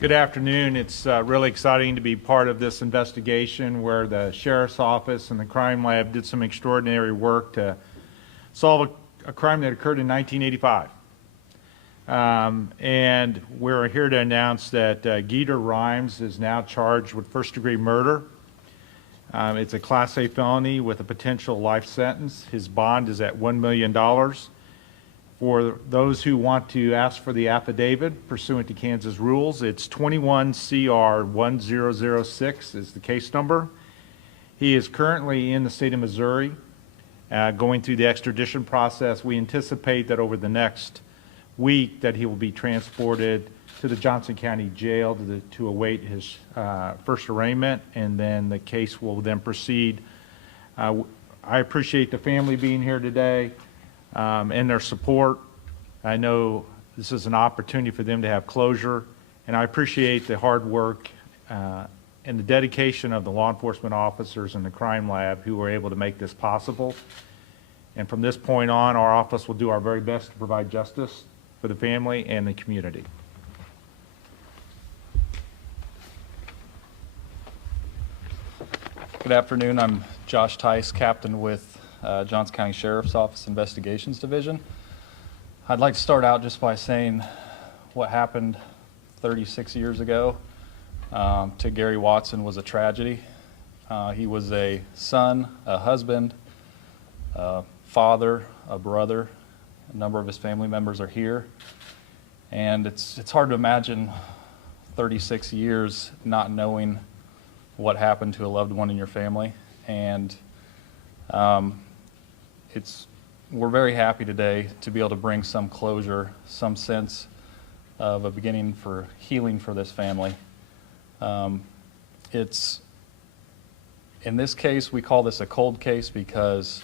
Good afternoon. It's really exciting to be part of this investigation where the Sheriff's Office and the Crime Lab did some extraordinary work to solve a crime that occurred in 1985. And we're here to announce that Geeter Rhymes is now charged with first-degree murder. It's a Class A felony with a potential life sentence. His bond is at $1 million. For those who want to ask for the affidavit pursuant to Kansas rules, it's 21 CR 1006 is the case number. He is currently in the state of Missouri going through the extradition process. We anticipate that over the next week that he will be transported to the Johnson County Jail to await his first arraignment, and then the case will then proceed. I appreciate the family being here today. And their support. I know this is an opportunity for them to have closure, and I appreciate the hard work and the dedication of the law enforcement officers and the crime lab who were able to make this possible. And from this point on, our office will do our very best to provide justice for the family and the community. Good afternoon. I'm Josh Tice, captain with Johnson County Sheriff's Office Investigations Division. I'd like to start out just by saying what happened 36 years ago to Gary Watson was a tragedy. He was a son, a husband, a father, a brother. A number of his family members are here. And it's hard to imagine 36 years not knowing what happened to a loved one in your family. And we're very happy today to be able to bring some closure, some sense of a beginning for healing for this family. In this case, we call this a cold case because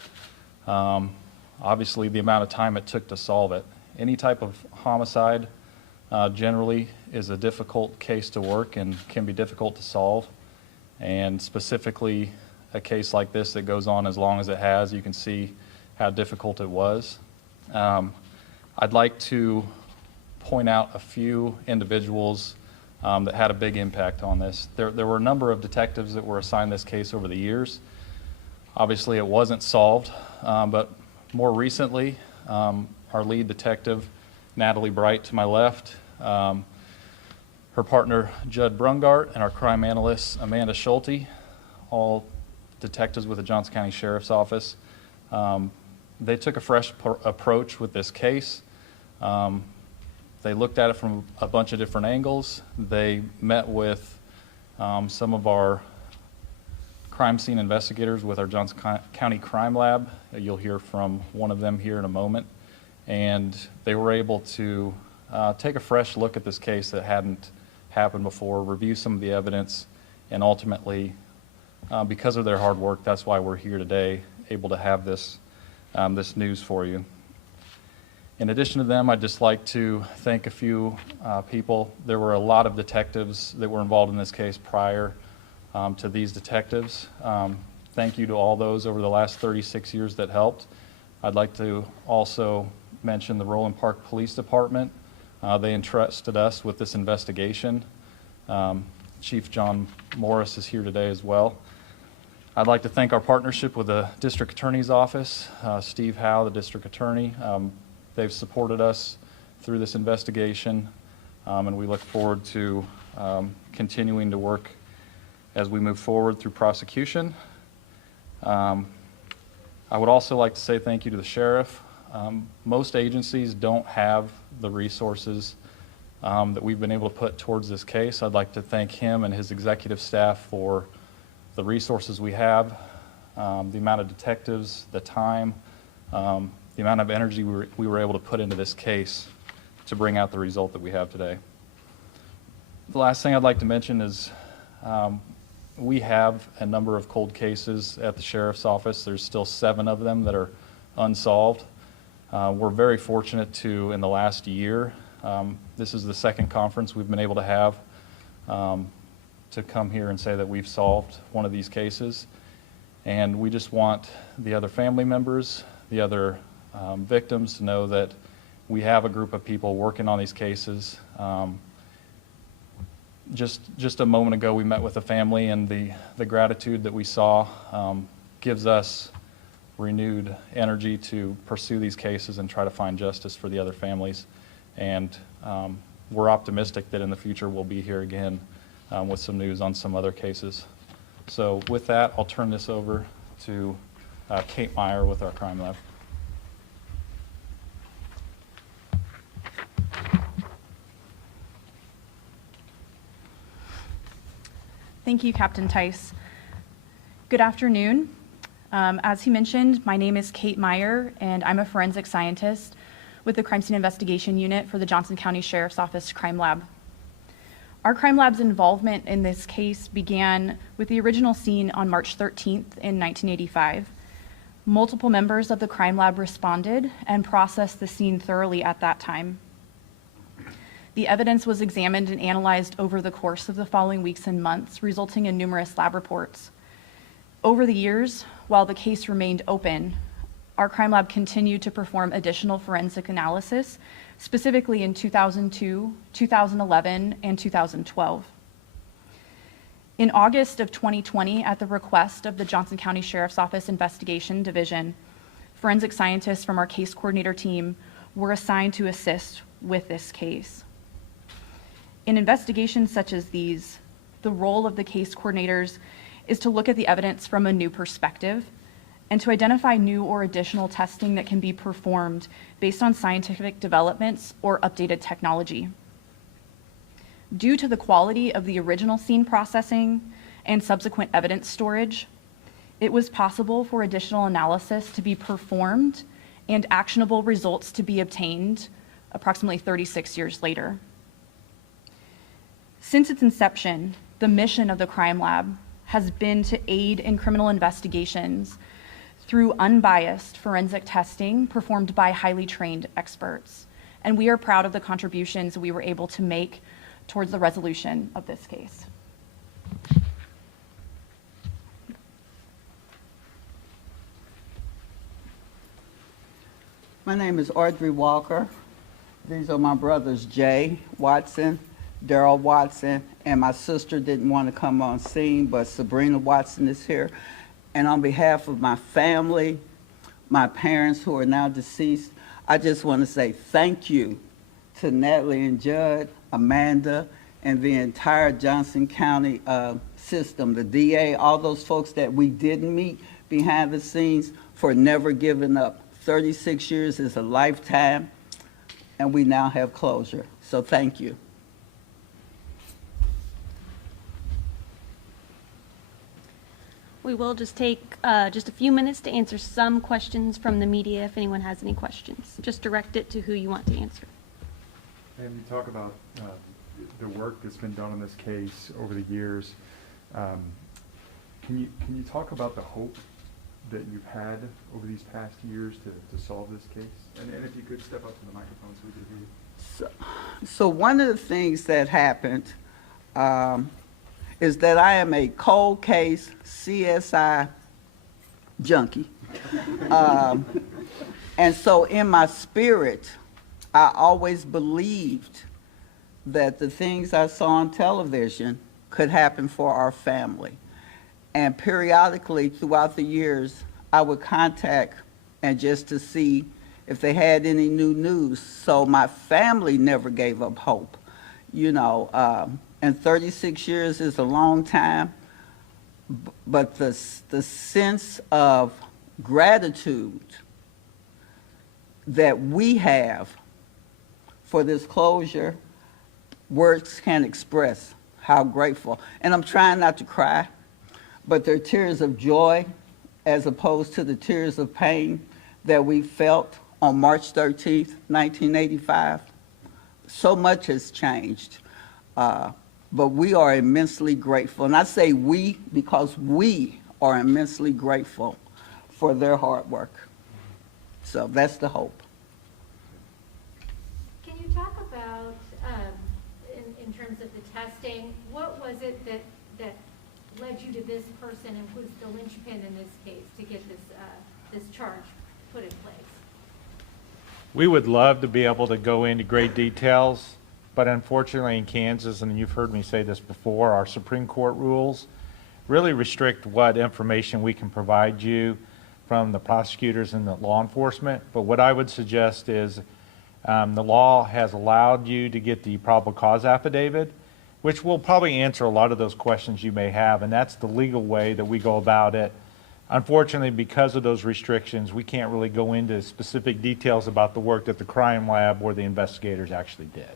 obviously the amount of time it took to solve it. Any type of homicide generally is a difficult case to work and can be difficult to solve. And specifically, a case like this that goes on as long as it has, you can see how difficult it was. I'd like to point out a few individuals that had a big impact on this. There were a number of detectives that were assigned this case over the years. Obviously, it wasn't solved, but more recently, our lead detective, Natalie Bright, to my left, her partner, Judd Brungart, and our crime analyst, Amanda Schulte, all detectives with the Johnson County Sheriff's Office. They took a fresh approach with this case. They looked at it from a bunch of different angles. They met with some of our crime scene investigators with our Johnson County Crime Lab. You'll hear from one of them here in a moment. And they were able to take a fresh look at this case that hadn't happened before, review some of the evidence, and ultimately, because of their hard work, that's why we're here today, able to have this news for you. In addition to them, I'd just like to thank a few people. There were a lot of detectives that were involved in this case prior to these detectives. Thank you to all those over the last 36 years that helped. I'd like to also mention the Roland Park Police Department. They entrusted us with this investigation. Chief John Morris is here today as well. I'd like to thank our partnership with the District Attorney's Office, Steve Howe, the District Attorney. They've supported us through this investigation, and we look forward to continuing to work as we move forward through prosecution. I would also like to say thank you to the sheriff. Most agencies don't have the resources that we've been able to put towards this case. I'd like to thank him and his executive staff for the resources we have, the amount of detectives, the time, the amount of energy we were able to put into this case to bring out the result that we have today. The last thing I'd like to mention is we have a number of cold cases at the Sheriff's Office. There's still 7 of them that are unsolved. We're very fortunate to, in the last year, this is the second conference we've been able to have to come here and say that we've solved one of these cases. And we just want the other family members, the other victims to know that we have a group of people working on these cases. just a moment ago, we met with a family, and the gratitude that we saw gives us renewed energy to pursue these cases and try to find justice for the other families. And we're optimistic that in the future we'll be here again with some news on some other cases. So with that, I'll turn this over to Kate Meyer with our crime lab. Thank you, Captain Tice. Good afternoon. As he mentioned, my name is Kate Meyer, and I'm a forensic scientist with the Crime Scene Investigation Unit for the Johnson County Sheriff's Office Crime Lab. Our crime lab's involvement in this case began with the original scene on March 13th in 1985. Multiple members of the crime lab responded and processed the scene thoroughly at that time. The evidence was examined and analyzed over the course of the following weeks and months, resulting in numerous lab reports. Over the years, while the case remained open, our crime lab continued to perform additional forensic analysis, specifically in 2002, 2011, and 2012. In August of 2020, at the request of the Johnson County Sheriff's Office Investigation Division, forensic scientists from our case coordinator team were assigned to assist with this case. In investigations such as these, the role of the case coordinators is to look at the evidence from a new perspective and to identify new or additional testing that can be performed based on scientific developments or updated technology. Due to the quality of the original scene processing and subsequent evidence storage, it was possible for additional analysis to be performed and actionable results to be obtained approximately 36 years later. Since its inception, the mission of the crime lab has been to aid in criminal investigations through unbiased forensic testing performed by highly trained experts. And we are proud of the contributions we were able to make towards the resolution of this case. My name is Audrey Walker. These are my brothers, Jay Watson, Daryl Watson, and my sister didn't want to come on scene, but Sabrina Watson is here. And on behalf of my family, my parents who are now deceased, I just want to say thank you to Natalie and Judd, Amanda, and the entire Johnson County system, the DA, all those folks that we didn't meet behind the scenes for never giving up. 36 years is a lifetime, and we now have closure. So thank you. We will just take just a few minutes to answer some questions from the media if anyone has any questions. Just direct it to who you want to answer. And you talk about the work that's been done on this case over the years. Can you talk about the hope that you've had over these past years to solve this case? And if you could step up to the microphone so we could hear you. So one of the things that happened is that I am a cold case CSI junkie. And so in my spirit, I always believed that the things I saw on television could happen for our family. And periodically throughout the years, I would contact and just to see if they had any new news. So my family never gave up hope, you know. And 36 years is a long time, but the sense of gratitude that we have for this closure, words can't express how grateful. And I'm trying not to cry, but they're tears of joy as opposed to the tears of pain that we felt on March 13th, 1985. So much has changed. But we are immensely grateful. And I say we because we are immensely grateful for their hard work. So that's the hope. Can you talk about, in terms of the testing, what was it that led you to this person and who's the linchpin in this case to get this charge put in place? We would love to be able to go into great details, but unfortunately in Kansas, and you've heard me say this before, our Supreme Court rules really restrict what information we can provide you from the prosecutors and the law enforcement. But what I would suggest is the law has allowed you to get the probable cause affidavit, which will probably answer a lot of those questions you may have, and that's the legal way that we go about it. Unfortunately, because of those restrictions, we can't really go into specific details about the work that the crime lab or the investigators actually did.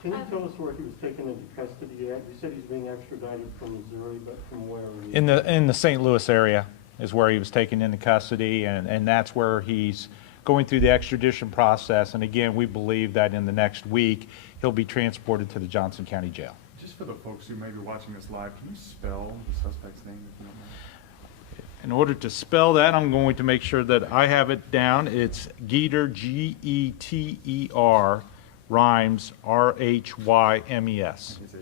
Can you tell us where he was taken into custody at? You said he's being extradited from Missouri, but from where? In the St. Louis area is where he was taken into custody, and that's where he's going through the extradition process. And again, we believe that in the next week, he'll be transported to the Johnson County Jail. Just for the folks who may be watching this live, can you spell the suspect's name if you don't mind? In order to spell that, I'm going to make sure that I have it down. It's Geter, Geter, Rhymes, Rhymes. His age?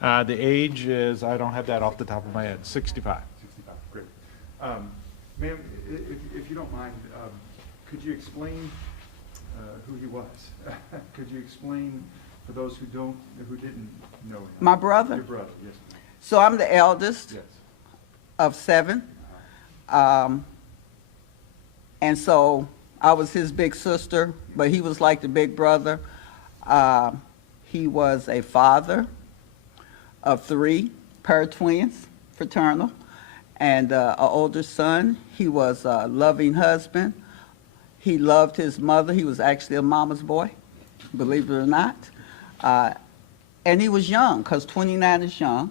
The age is, I don't have that off the top of my head, 65. 65, great. Ma'am, if you don't mind, could you explain who he was? Could you explain for those who didn't know him? My brother? Your brother, yes. So I'm the eldest Yes. of 7. And so I was his big sister, but he was like the big brother. He was a father of 3 pair of twins, fraternal, and an older son. He was a loving husband. He loved his mother. He was actually a mama's boy, believe it or not. And he was young, because 29 is young.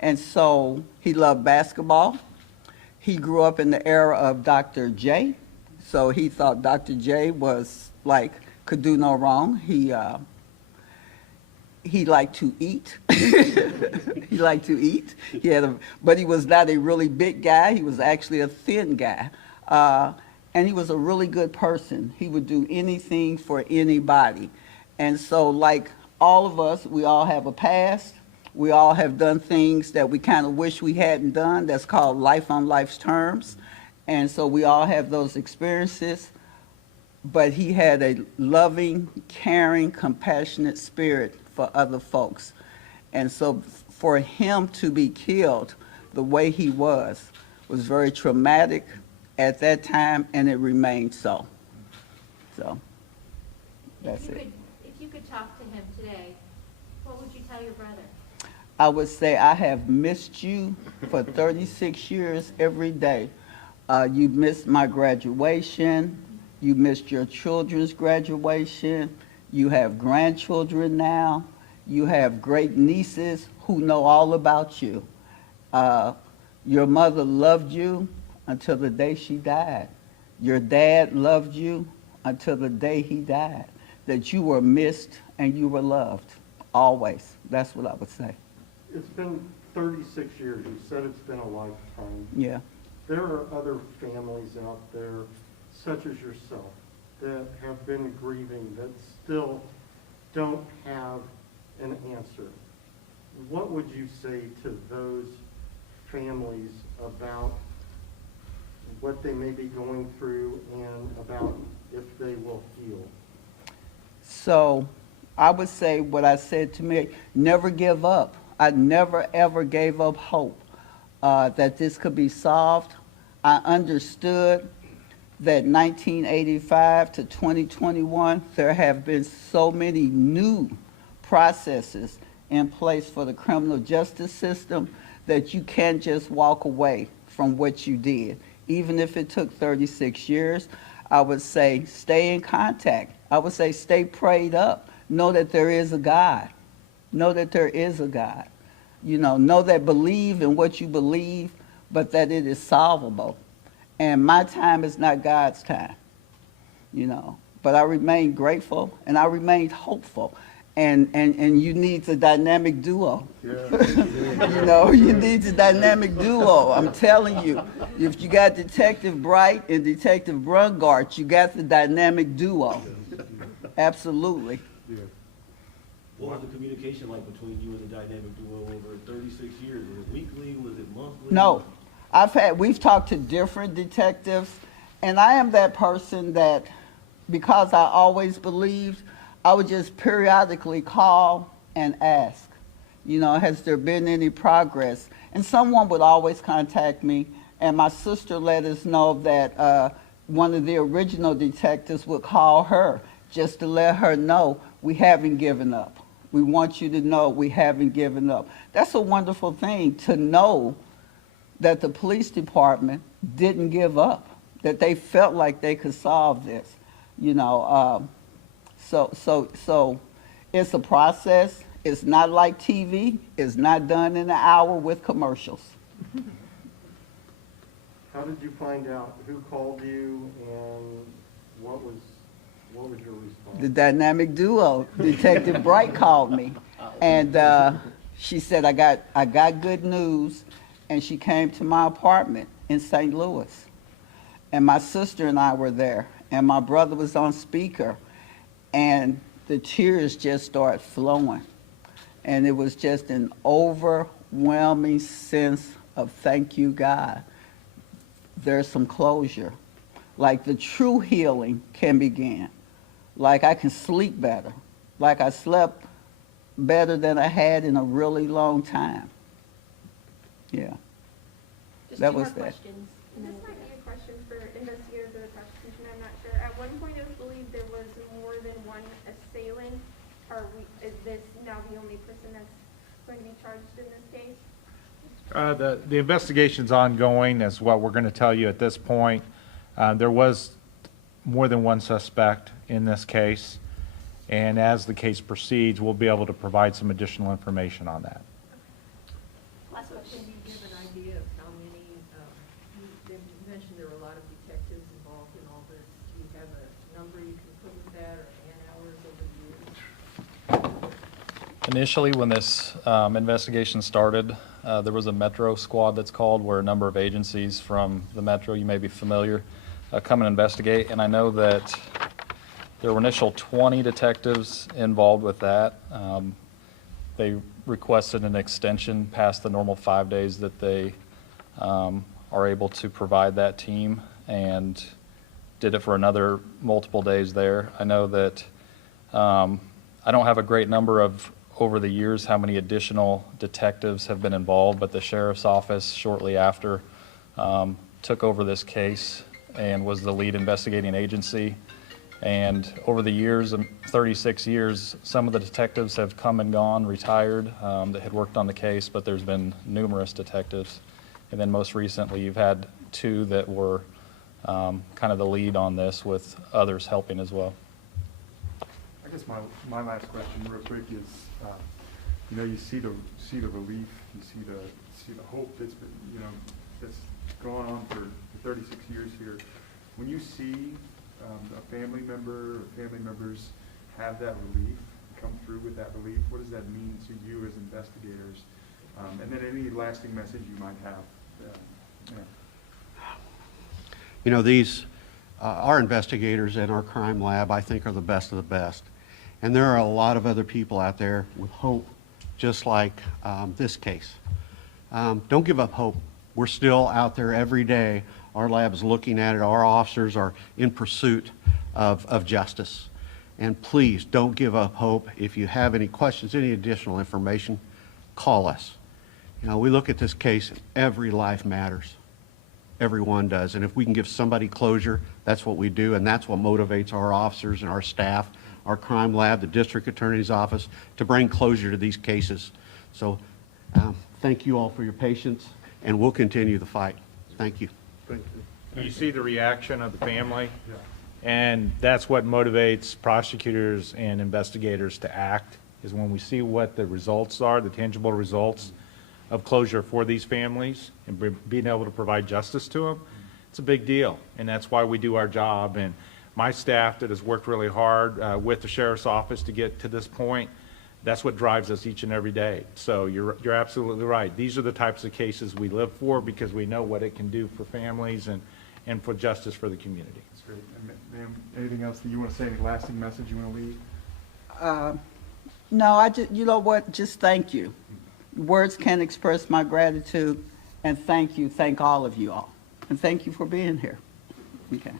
And so he loved basketball. He grew up in the era of Dr. J. So he thought Dr. J was like, could do no wrong. He liked to eat. He liked to eat. But he was not a really big guy. He was actually a thin guy. And he was a really good person. He would do anything for anybody. And so like all of us, we all have a past. We all have done things that we kind of wish we hadn't done. That's called life on life's terms. And so we all have those experiences. But he had a loving, caring, compassionate spirit for other folks. And so for him to be killed the way he was very traumatic at that time, and it remained so. So that's it. If you could talk to him today, what would you tell your brother? I would say I have missed you for 36 years every day. You missed my graduation. You missed your children's graduation. You have grandchildren now. You have great nieces who know all about you. Your mother loved you until the day she died. Your dad loved you until the day he died. That you were missed and you were loved, always. That's what I would say. It's been 36 years. You said it's been a lifetime. Yeah. There are other families out there, such as yourself, that have been grieving, that still don't have an answer. What would you say to those families about what they may be going through and about if they will heal? So I would say what I said to me, never give up. I never, ever gave up hope that this could be solved. I understood that 1985 to 2021, there have been so many new processes in place for the criminal justice system that you can't just walk away from what you did. Even if it took 36 years, I would say stay in contact. I would say stay prayed up. Know that there is a God. Know that there is a God. Know that believe in what you believe, but that it is solvable. And my time is not God's time, But I remain grateful and I remain hopeful. And you need the dynamic duo. Yeah. You need the dynamic duo. I'm telling you, if you got Detective Bright and Detective Brungart, you got the dynamic duo. Absolutely. Yeah. What was the communication like between you and the dynamic duo over 36 years? Was it weekly? Was it monthly? No. We've talked to different detectives, and I am that person that, because I always believed, I would just periodically call and ask, you know, has there been any progress? And someone would always contact me, and my sister let us know that one of the original detectives would call her just to let her know we haven't given up. We want you to know we haven't given up. That's a wonderful thing to know that the police department didn't give up, that they felt like they could solve this, you know. So it's a process. It's not like TV. It's not done in an hour with commercials. How did you find out who called you and what was your response? The dynamic duo, Detective Bright, called me, and she said, I got good news, and she came to my apartment in St. Louis, and my sister and I were there, and my brother was on speaker, and the tears just started flowing, and it was just an overwhelming sense of thank you, God. There's some closure, like the true healing can begin. Like I can sleep better, like I slept better than I had in a really long time. Yeah. Just That two was more that. questions. and then This we'll might go. be a question for investigators or the prosecution, I'm not sure. At one point, it was believed there was more than one assailant. Is this now the only person that's going to be charged in this case? The investigation's ongoing, is what we're going to tell you at this point. There was more than one suspect in this case, and as the case proceeds, we'll be able to provide some additional information on that. Last So question. can you give an idea of how many, you mentioned there were a lot of detectives involved in all this. Do you have a number you can put with that, or man hours over the years? Initially, when this investigation started, there was a Metro squad that's called, where a number of agencies from the Metro, you may be familiar, come and investigate. And I know that there were initial 20 detectives involved with that. They requested an extension past the normal 5 days that they are able to provide that team, and did it for another multiple days there. I know that I don't have a great number of over the years how many additional detectives have been involved, but the sheriff's office shortly after took over this case and was the lead investigating agency. And over the years, 36 years, some of the detectives have come and gone, retired, that had worked on the case, but there's been numerous detectives. And then most recently, you've had two that were kind of the lead on this, with others helping as well. I guess my last question real quick is, you know, you see the relief, you see the hope that's been, you know, that's gone on for 36 years here. When you see a family member or family members have that relief, come through with that relief, what does that mean to you as investigators? And then any lasting message you might have. You know, these, our investigators and our crime lab, I think, are the best of the best. And there are a lot of other people out there with hope, just like this case. Don't give up hope. We're still out there every day. Our lab is looking at it. Our officers are in pursuit of justice. And please don't give up hope. If you have any questions, any additional information, call us. You know, we look at this case, and every life matters. Everyone does. And if we can give somebody closure, that's what we do, and that's what motivates our officers and our staff, our crime lab, the district attorney's office, to bring closure to these cases. So thank you all for your patience, and we'll continue the fight. Thank you. Thank you. You see the reaction of the family, and that's what motivates prosecutors and investigators to act, is when we see what the results are, the tangible results of closure for these families, and being able to provide justice to them. It's a big deal, and that's why we do our job. And my staff that has worked really hard with the sheriff's office to get to this point, that's what drives us each and every day. So you're absolutely right. These are the types of cases we live for, because we know what it can do for families and for justice for the community. That's great. And ma'am, anything else that you want to say, any lasting message you want to leave? No, I just, you know what, just thank you. Words can't express my gratitude, and thank you, thank all of you all. And thank you for being here. Okay.